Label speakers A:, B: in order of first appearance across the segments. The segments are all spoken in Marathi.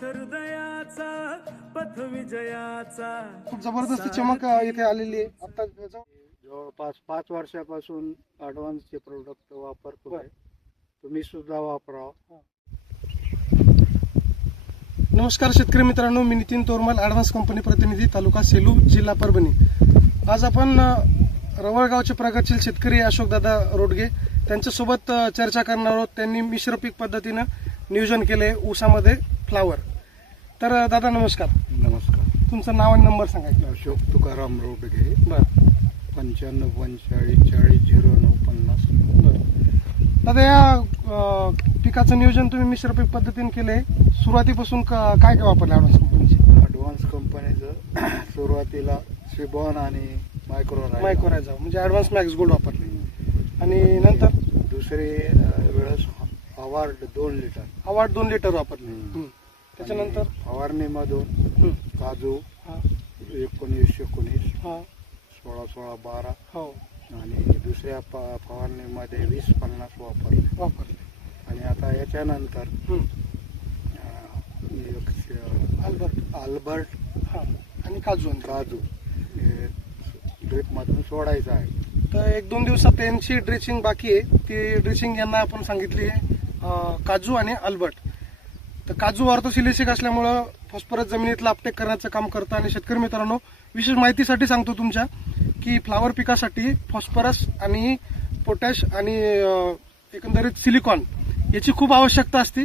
A: हृदयाचा पथ विजयाचा.
B: खूप जबरदस्त चमक इथे आलेली आहे. आता जवळ-
C: जवळपास पाच वर्षापासून ॲडव्हान्सचे प्रोडक्ट वापरतो. आहे तुम्ही सुद्धा वापरा.
B: नमस्कार शेतकरी मित्रांनो मी नितीन तोरमल ॲडव्हान्स कंपनी प्रतिनिधी तालुका सेलू जिल्हा परभणी. आज आपण रवळगावचे प्रगतशील शेतकरी अशोकदादा रोडगे त्यांच्यासोबत चर्चा करणार आहोत. त्यांनी मिश्र पीक पद्धतीनं नियोजन केले ऊसामध्ये. फ्लावर. तर दादा नमस्कार.
C: नमस्कार.
B: तुमचं नाव आणि नंबर सांगा.
C: अशोक तुकाराम रोडगे
B: बरं.
C: पंच्याण्णव पंचेचाळीस चाळीस झिरो नऊ पन्नास.
B: बरं. दादा या अ, पिकाचं नियोजन तुम्ही मिश्र पीक पद्धतीने केले सुरुवातीपासून क- काय काय वापरलं ॲडव्हान्स कंपनीचे
C: ॲडव्हान्स कंपनीचं सुरुवातीला सिबॉन आणि मायक्रो
B: मायक्रोरायझा म्हणजे ॲडव्हान्स मॅक्स गोल्ड वापरले आणि नंतर?
C: दुसरी अं, वेळेस अवार्ड दोन लिटर
B: अवार्ड दोन लिटर वापरले
C: हम्म.
B: त्याच्यानंतर?
C: फवारणीमधून. काजू
B: हा,
C: एकोणीस एकोणीस
B: हा,
C: सोळा सोळा बारा
B: हो.
C: आणि दुसऱ्या प- फवारणीमध्ये वीस पन्नास वापरले.
B: वापरले.
C: आणि आता याच्यानंतर. अं, एक श-
B: अल्बर्ट.
C: अल्बर्ट
B: हा. आणि काजू आणि
C: काजू. हे ड्रिपमधून सोडायचं आहे.
B: तर एक दोन दिवसात त्यांची ड्रेसिंग बाकी आहे. ती ड्रेसिंग यांना आपण सांगितली आहे. अं, काजू आणि अल्बर्ट. तर काजू ऑर्थोसिलिसिक असल्यामुळं फॉस्फरस जमिनीतलं अपटेक करण्याचं काम करतं. आणि शेतकरी मित्रांनो विशेष माहितीसाठी सांगतो तुमच्या की फ्लावर पिकासाठी फॉस्फरस आणि पोटॅश आणि एकंदरीत सिलिकॉन याची खूप आवश्यकता असते.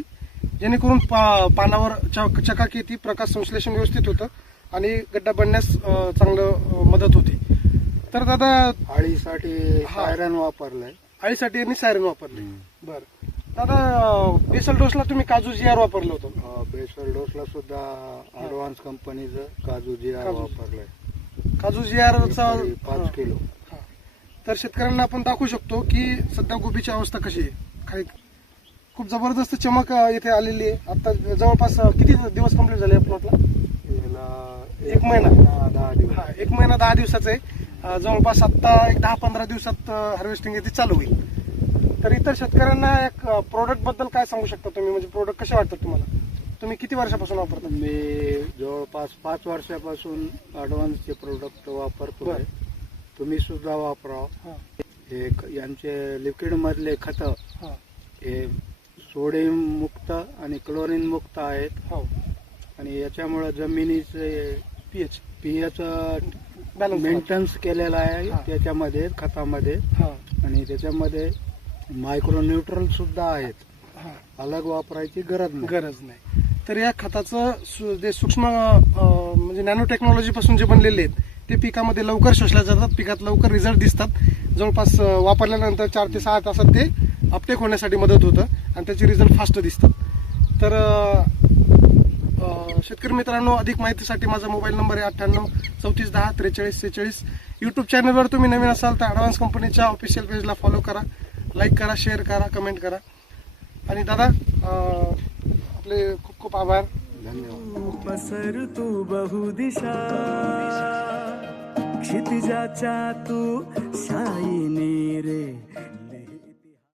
B: जेणेकरून पा पानावर चक- चकाकी येते प्रकाश संश्लेषण व्यवस्थित होतं आणि गड्डा बनण्यास चांगलं मदत होते. तर दादा
C: आळीसाठी
B: हा.
C: आयरन वापरलंय.
B: आळीसाठी यांनी सायरन वापरले. बरं. दादा बेसल डोसला तुम्ही काजू जी आर वापरलं होतं.
C: अं, बेसल डोसला सुद्धा ॲडव्हान्स कंपनीचं काजू जी आर
B: काजू.
C: वापरलंय.
B: काजू जी आरचा
C: तरी पाच किलो.
B: तर शेतकऱ्यांना आपण दाखवू शकतो की सध्या गोबीची अवस्था कशी आहे. काही खूप जबरदस्त चमक अं, इथे आलेली आहे. आता जवळपास अं, किती दिवस कंप्लीट झाले या प्लॉटला
C: याला
B: एक महिना.
C: दहा दिवस.
B: हा एक महिना दहा दिवसाचा आहे. अं, जवळपास आता एक दहा पंधरा दिवसात हार्वेस्टिंग याची चालू होईल. तर इतर शेतकऱ्यांना एक प्रोडक्टबद्दल काय सांगू शकता तुम्ही? म्हणजे प्रोडक्ट कसे वाटतात तुम्हाला? तुम्ही किती वर्षापासून वापरता?
C: मी जवळपास पाच वर्षापासून ॲडव्हान्सचे प्रोडक्ट वापरतो. आहे तुम्ही सुद्धा वापरा
B: हा,
C: यांचे लिक्विड मधले खत
B: हा,
C: सोडियम मुक्त आणि क्लोरीन मुक्त आहेत.
B: हो.
C: आणि याच्यामुळे जमिनीचे
B: पीएच
C: पीएच मेंटेनन्स केलेला आहे. त्याच्यामध्ये खतामध्ये.
B: हा.
C: आणि त्याच्यामध्ये मायक्रो न्यूट्रल सुद्धा आहेत.
B: हा
C: अलग वापरायची गरज नाही.
B: गरज नाही. तर या खताचं सु- जे सूक्ष्म अं, म्हणजे नॅनो टेक्नॉलॉजी पासून जे बनलेले आहेत ते पिकामध्ये लवकर शोषल्या जातात पिकात लवकर रिझल्ट दिसतात. जवळपास अं, वापरल्यानंतर चार ते सहा तासात ते अपटेक होण्यासाठी मदत होतं आणि त्याचे रिझल्ट फास्ट दिसतात. तर अं, अं, शेतकरी मित्रांनो अधिक माहितीसाठी माझा मोबाईल नंबर आहे अठ्ठ्याण्णव चौतीस दहा त्रेचाळीस सेहेचाळीस. युट्यूब चॅनलवर तुम्ही नवीन असाल तर ॲडव्हान्स कंपनीच्या ऑफिशियल पेजला फॉलो करा. लाईक करा शेअर करा कमेंट करा. आणि दादा आपले खूप खूप आभार.
C: धन्यवाद
A: पसर तू बहुदिशा. क्षितिजाच्या तू शाईनी रे.